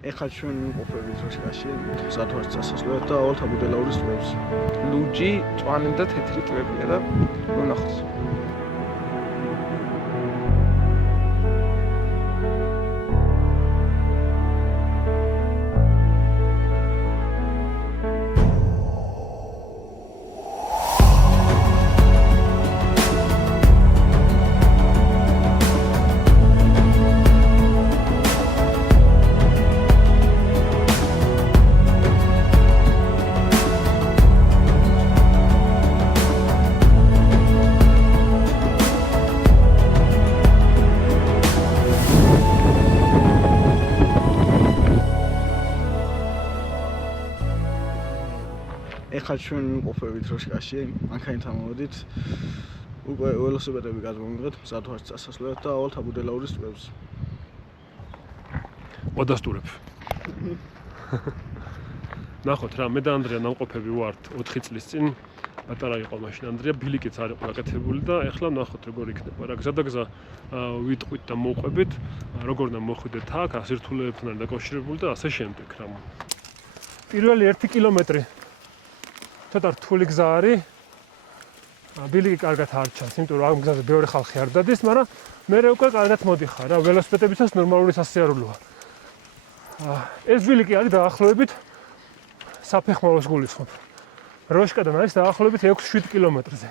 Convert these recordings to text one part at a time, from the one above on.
ეხლა ჩვენ ვიმყოფებით რუსკაში, სათავეს წასასვლელად და ავალთ აბუდელაურის ტბებს. ლუჯი, წვანი და თეთრი ტბებია და მონახოს. ეხლა ჩვენ ვიმყოფებით რუსკაში, მანქანით ამოვედით. უკვე ველოსიპედები გადმოვიღეთ სათავეს წასასვლელად და ავალთ აბუდელაურის ტბებს. ვადასტურებ. ნახოთ რა, მე და ანდრია ნამყოფები ვართ 4 წლის წინ. პატარა იყო მაშინ ანდრია, ბილიკიც არ იყო გაკეთებული და ეხლა ნახოთ როგორ იქნება. რა გზადაგზა ვიტყვით და მოვყვებით, როგორ უნდა მოხვიდეთ აქ, ასირთულეებთან არის დაკავშირებული და ასე შემდეგ რა. პირველი 1 კილომეტრი ცოტა რთული გზა არის. ბილიკი კარგად არ ჩანს, იმიტომ რომ ამ გზაზე ბევრი ხალხი არ დადის, მაგრამ მე უკვე კარგად მოდიხარ რა, ველოსიპედებიცაც ნორმალური სასიარულოა. ეს ბილიკი არის დაახლოებით საფეხმავლოს გულისხმობ. როშკადან არის დაახლოებით 6-7 კილომეტრზე.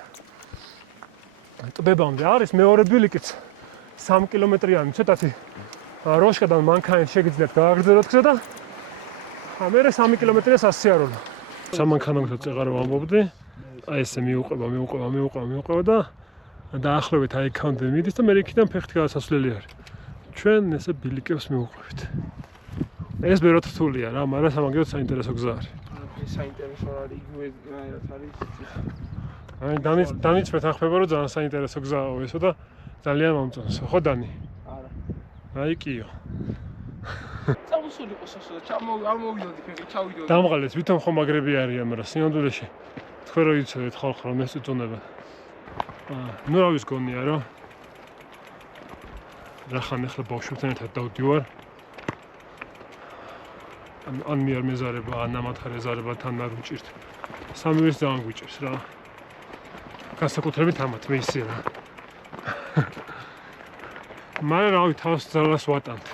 ტბებამდე არის მეორე ბილიკიც 3 კილომეტრიანი, ცოტათი როშკადან მანქანით შეგიძლიათ გააგრძელოთ გზა და ამერე 3 კილომეტრია სასიარულო. სამანქანოთაც ეღარ ვამბობდი. აი ესე მიუყვება და დაახლოებით აი იქამდე მიდის და მე იქიდან ფეხით გადასასვლელი არის. ჩვენ ესე ბილიკებს მიუყვებით. ეს ბევრად რთულია რა, მაგრამ სამაგიეროდ საინტერესო გზა არის. საინტერესო არის იგივე რაც არის. აი დანიცმეთ ახმება რომ ძალიან საინტერესო გზაა ესო და ძალიან მომწონს. ხო დანი? არა. აი კიო. წამოსული იყოს ასე და ამოვიდოდი ფეხი, ჩავიდოდი. დამღალეს ვითომ ხომ მაგრები არიან, მაგრამ სინამდვილეში თქვენ რო იცოდეთ ხალხ რომ ეს უწონება. ნუ რა ვის გონია რომ რახან ახლა ბავშვებთან ერთად დავდივარ. ან მე არ მეზარება, ან ამათხარ ეზარება თან არ უჭირთ. სამივეს ძალიან გვიჭირს რა. განსაკუთრებით ამათ მე ისე რა. მაგრამ რავი თავს ძალას ვატანთ.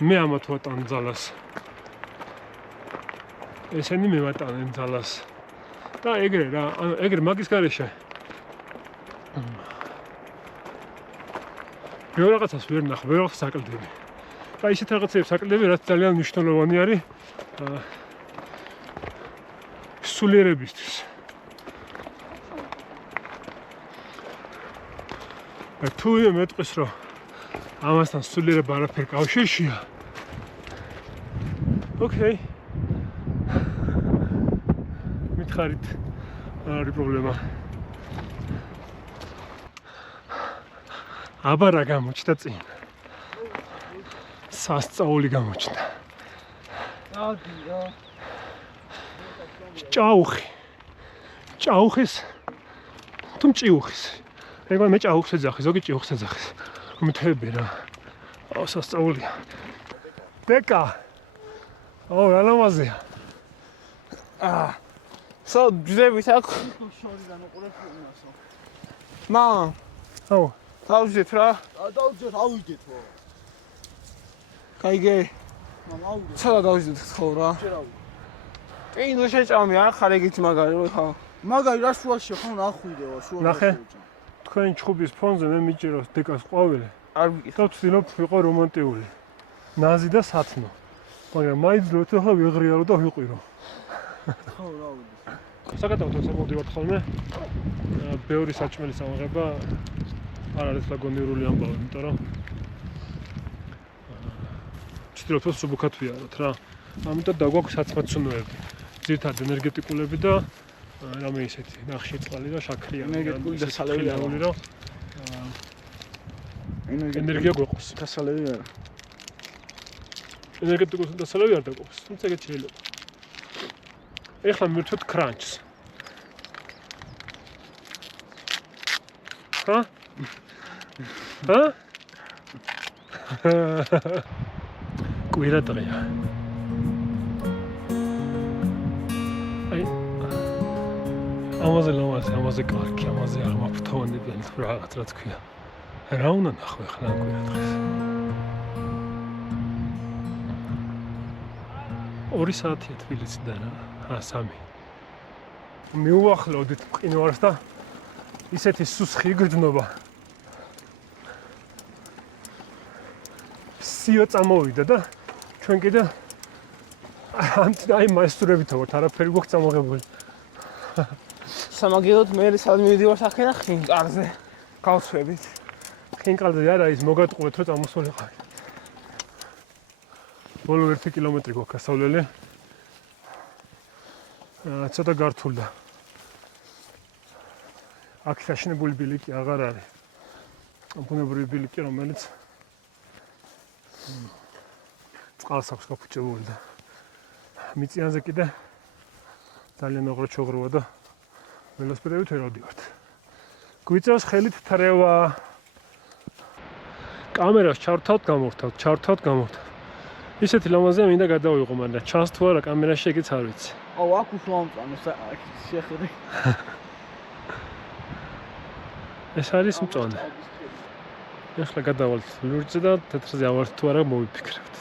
მე ამათ ვატან ძალას. ესენი მევატანენ ძალას. და ეგრე რა, ანუ ეგრე მაგის გარეშე. ბევრ რაღაცას ვერ ნახ, ბევრ რაღაცას აკლდები. და ისეთ რაღაცებს აკლდები, რაც ძალიან მნიშვნელოვანი არის სულიერებისთვის. თუ მეტყვის რომ ამასთან სულიერება არაფერ კავშირშია. ოკეი. მითხარით, არ არის პრობლემა. აბარა გამოჩნდა წინ. სასწაული გამოჩნდა. ადია. ჭაუხი. ჭაუხის თუ მჭიუხის. ეგ მე ჭაუხს ეძახი, ზოგი ჭიუხს ეძახის. მთები რა. აუ სასწაულია. დეკა. აუ რა ლამაზია. სო ძები აქ შორიდან უყურებს იმასო. მამ, აუ დავждეთ რა. დავუძეთ, ავიდეთ ხო. კაიგე. მამ ავიდეთ. ცოტა დავждეთ ხო რა. კი, ნუ შეჭამი არ ხარ ეგეთ მაგარი ხო? მაგარი რა შუაში ხო ნახვიდეო, შუაში. ნახე. თქვენი ჩხუბის ფონზე მე მიჭიროს დეკას ყვავილი. არ ვიკითხე. და ვცდილობ ვიყო რომანტიული. ნაზი და სათნო. მაგრამ მაინც როცა ვიღრიარო და ვიყვირო. ხო, რა ვიცი. საკატავთ მოვდივართ ხოლმე. ბევრი საჭმელის ამაღება არ არის ლაგონირული ამბავი, იმიტომ რომ ვცდილობთ სუბუქად ვიაროთ რა. ამიტომ დაგვაქვს საცმაცუნოები. ძირითადად ენერგეტიკულები და რამე ისეთი ნახშირწყალი და შაქრია. ენერგეტიკული და სალევი არა. რომ ენერგია გვეყოს. დასალევი არა. ენერგეტიკული და სალევი არ დაგვაქვს, თუმცა ეგეთ შეიძლება. ეხლა მივირთვით კრანჩს. ჰა? ჰა? კვირა დღეა. ამაზე ლამაზი, ამაზე კარგი, ამაზე აღმაფრთოვანებიანი თუ რაღაც რა თქვია. რა უნდა ნახო ახლა ამ კვირა დღეს. 2 საათია თბილისიდან, 3. მიუახლოვდით მყინვარს და ისეთი სუსხი იგრძნობა. სიო წამოვიდა და ჩვენ კიდე აი მაესტრებით ვართ, არაფერი გვაქვს წამოღებული. სამაგიეროდ მე სადმე მივიდივარ სახე და ხინკალზე გავცვებით. ხინკალზე არა ის მოგატყუეთ რომ წამოსულიყავი. ბოლო 1 კილომეტრი გვაქვს გასავლელი. ცოტა გართულდა. აქ საშინებული ბილიკი აღარ არის. ბუნებრივი ბილიკი რომელიც წყალს აქვს გაფუჭებული და მიწიანზე კიდე ძალიან ოღროჩოღროა და ველოსიპედებით ვერ ავდივართ. გვიწევს ხელით თრევა. კამერას ჩავრთავთ, გამოვთავთ. ისეთი ლამაზია მინდა გადავიღო, მაგრამ ჩანს თუ არა კამერაში ეგეც არ ვიცი. აუ აქ უსვამწამო შეხედე. ეს არის მწონე. ეხლა გადავალთ ლურჯზე და თეთრზე ავართ თუ არა მოვიფიქრებთ.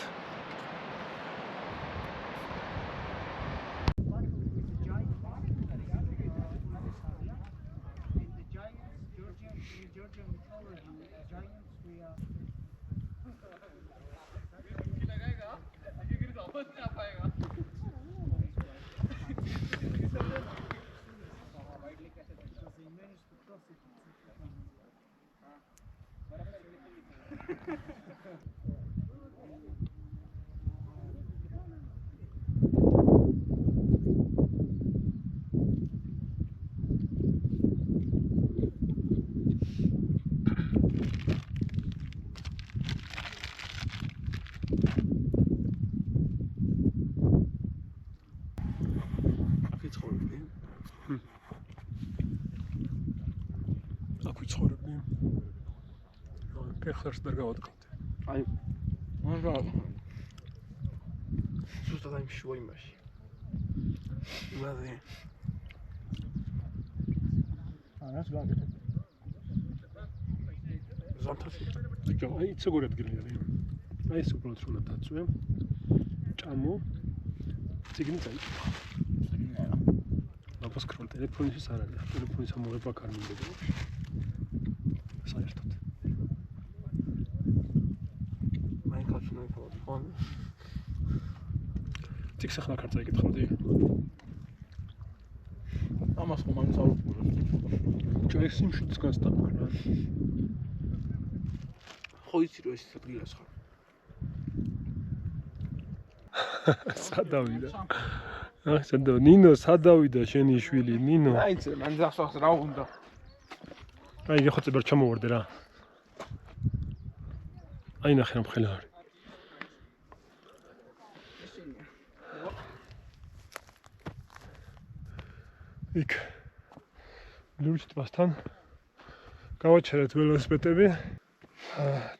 ფეხს ვერ გავადგავთ. აი მაგრამ ზუსტად აი შუა იმაში. მაგრამ არას გაკეთებ. ზამთარში. აი ეს როგორ ადგილია. აი ეს უბრალოდ უნდა დაწვე. ჭამო. ციგნი წაიწვა. ლაპას კროლ ტელეფონში არ არის. ტელეფონის ამოღება არ მინდოდა. საერთოდ. ციგს ახლა კარტა იკითხავდი. ამას ხომ მაინც არ უყურებ. ეს სიმშვიდის გასტაფარა. ხო იცი რომ ეს ადგილას ხარ. სადავიდა. აი სადავ ნინო სადავიდა შენი შვილი ნინო. აიცე მან დასვახს რა უნდა. აი ეხო წებერ ჩამოვარდე რა. აი ნახე რა მხელა არის. იქ ლურჯ ტბასთან გავაჩერეთ ველოსიპედები.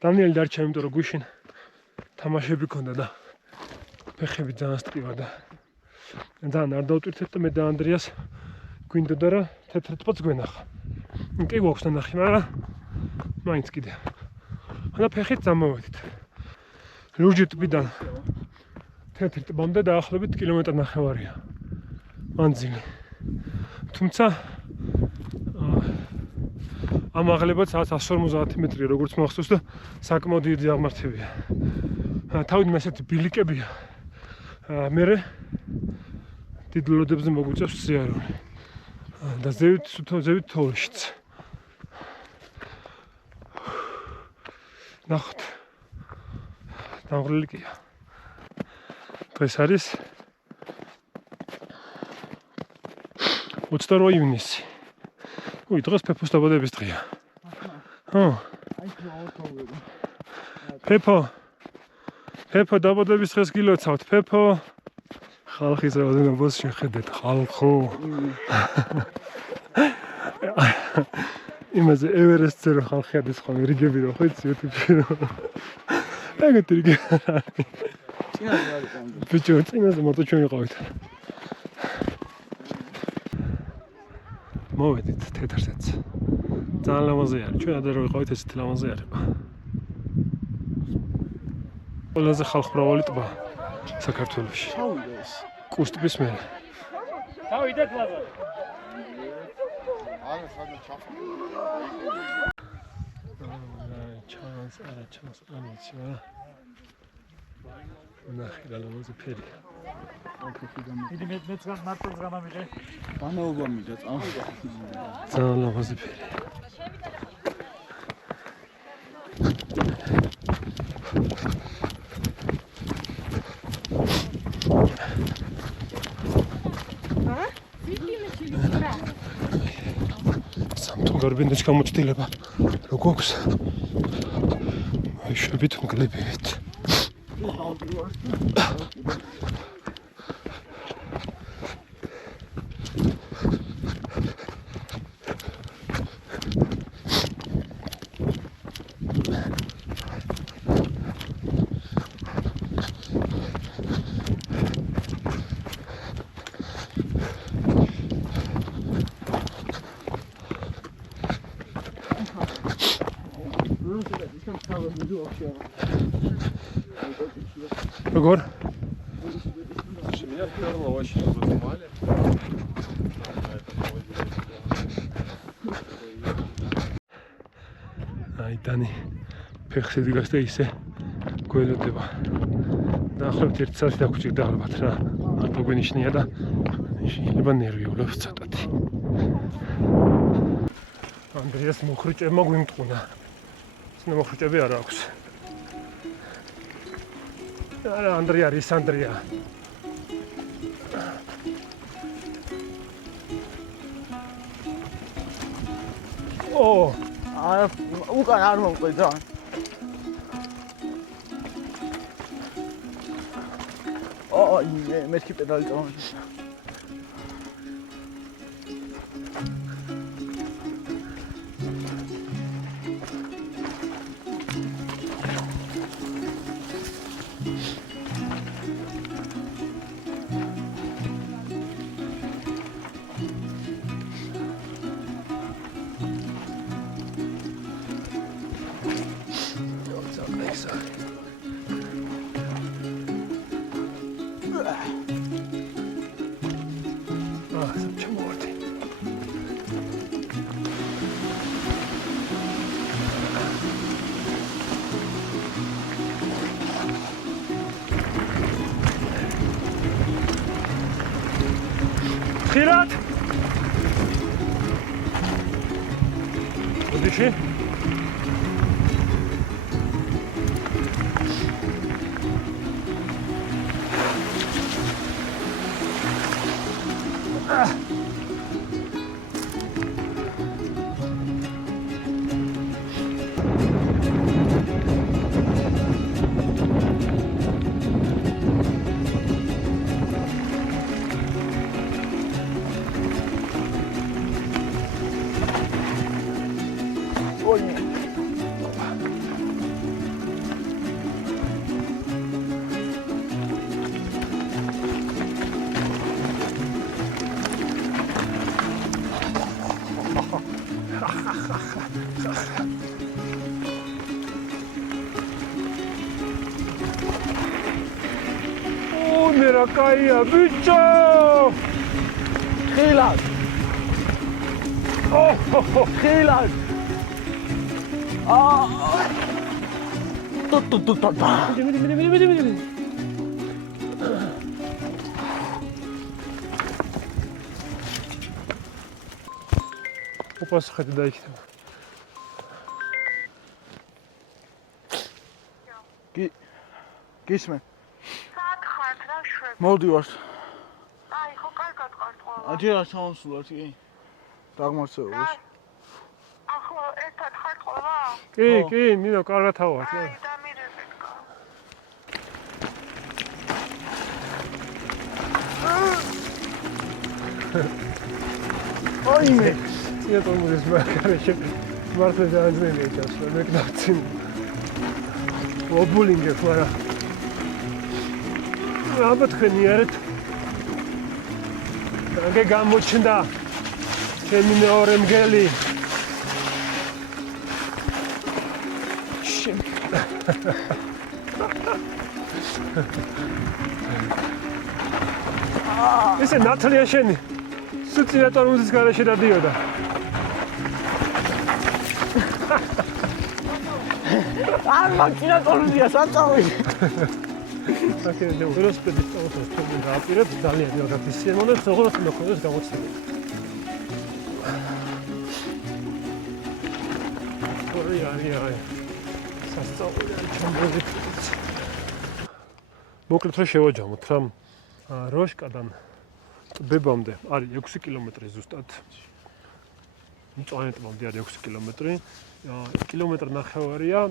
დანიელი დარჩა, იმიტომ რომ გუშინ თამაშები ქონდა და ფეხები ძალიან სტკივა და ძალიან არ დავტვირთეთ და მე და ანდრიას გვინდოდა რა თეთრ ტბაც გვენახა. კი გვაქვს ნახი, მაგრამ მაინც კიდე. და ფეხით წამოვედით. ლურჯ ტბიდან თეთრ ტბამდე დაახლოებით კილომეტრი ნახევარია. მანძილი. თუმცა ამაღლებაც 150 მეტრია, როგორც მახსოვს და საკმაოდ დიდი აღმართებია. თავიდან ასეთი ბილიკებია. მე დიდ ლოდებზე მოგვიწევს სიარული. და ზევით თოვლშიც. ნახოთ. დამღლელი კია. დღეს არის 28 ივნისი. უი, დღეს პეპოს დაბადების დღეა. პეპო დაბადების დღეს გილოცავთ, პეპო. ხალხის რაოდენობას შეხედეთ, ხალხო. იმაზე ევერესტზე რო ხალხი არის ხოლმე რიგები რო ხო იცი YouTube-ში რო. ეგეთი რიგები არის. წინაზე არის კონდო. ბიჭო, წინაზე მარტო ჩვენ ვიყავით. მოვედით თეთრსაც. ძალიან ლამაზი არის. ჩვენ ადრე რო ვიყავით ესეთი ლამაზი არის. ყველაზე ხალხმრავალი ტბა საქართველოში. ჩავიდა ეს. კუსტბის მერე. დავიდეთ ლაზარ. ჩანს, არა ჩანს, ამიცი რა. ნახე რა ლამაზი ფერი. დიდი მეც მარტოს გამამიღე. განაობა მიდა წამოდა. ძალიან ლამაზი ფერი. გარბინდოს გამოცდილება როგორს შვებით მგლებივით როგორ? აი დანი ფეხზე დგას და ისე გველოდება. დაახლოებით 1 საათი დაგვრჩება ალბათ რა. მარტო გვინიშნია და შეიძლება ნერვიულობს ცოტათი. ანდრიას მოხრუჭებმა გვიმტყუნა. ცნო მოხრუჭები არ აქვს. არა ანდრია არის ანდრია. ო, უკან არ მომყვე ძალიან. მეთქი პედალი წავდი. ხილად ოდიში Mira caía, bicho! ხილად. ხილად. მიდი. ოპას ხეთი დაიქნება. გისმენ. ხარ მოვდივართ. აი, ხო კარგად ყავთ ყველა. ჯერა სამოსულად კი. დაგმარცელოს. ახლა ერთად ხარ ყველა? კი, მინდა კარგად ავარ. აი, დამირებეთ გა. აიმე. ცია თომურის მაგარეშე. მართლა ძალიან ეჭასლა, მეკნაცი. ობულინგე ხარა. ალბათ ხენიერეთ. რაგე გამოჩნდა. ჩემი მეორე მგელი. ესე ნათლია შენი. სუცია ტორმოზის გარეშე დადიოდა. არ მაქვს ტორმოზია საწავი. აკეთე ველოსიპედის წავსოს თუმცა დააპირებ ძალიან ბევრად ისემონებს, როგორც მოხდეს გამოცდილება. აი. სასწაული ჩამოვიდეთ. მოკლედ რა შევაჯამოთ რა როშკადან ტბებამდე არის 6 კილომეტრი ზუსტად. მწვანე ტბამდე არის 6 კილომეტრი. კილომეტრი ნახევარია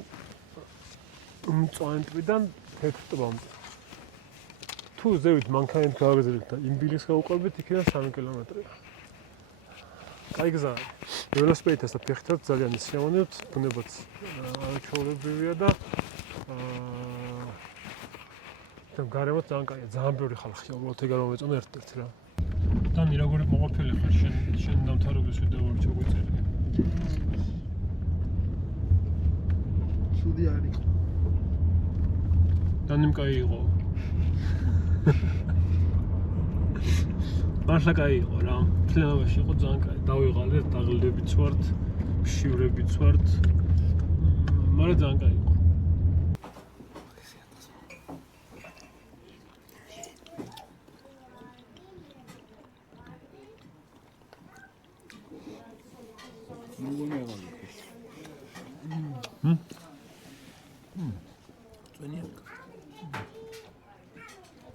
მწვანე ტბიდან თეთრ ტბამდე. თუ ზევით მანქანით გავაგზავნებთ და იმბილის გავუყვებით, იქიდან 3 კილომეტრია. კაი გზაა. ველოსიპედით და ფეხით ძალიან ისიამოვნებთ, ბუნებაც არაჩვეულებრივია და გარემოც ძალიან კაია, ძალიან ბევრი ხალხია, უბრალოდ ეგ არ მომეწონა ერთ-ერთი რა. დანი როგორი მოყოფილი ხარ შენ დამთავრების ვიდეოები ჩაგვიწერია. სუდი არ იყო. დანიმ კაი იყო. მართლა კაი იყო რა. ფლანავაში იყო ძალიან კაი. დავიღალეთ, დაღლდებიც ვართ, ფშივრებიც ვართ. მაგრამ ძალიან კაი იყო.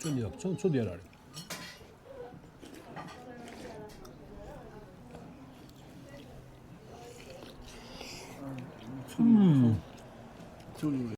წვენია, ცუდი არ არის. ცული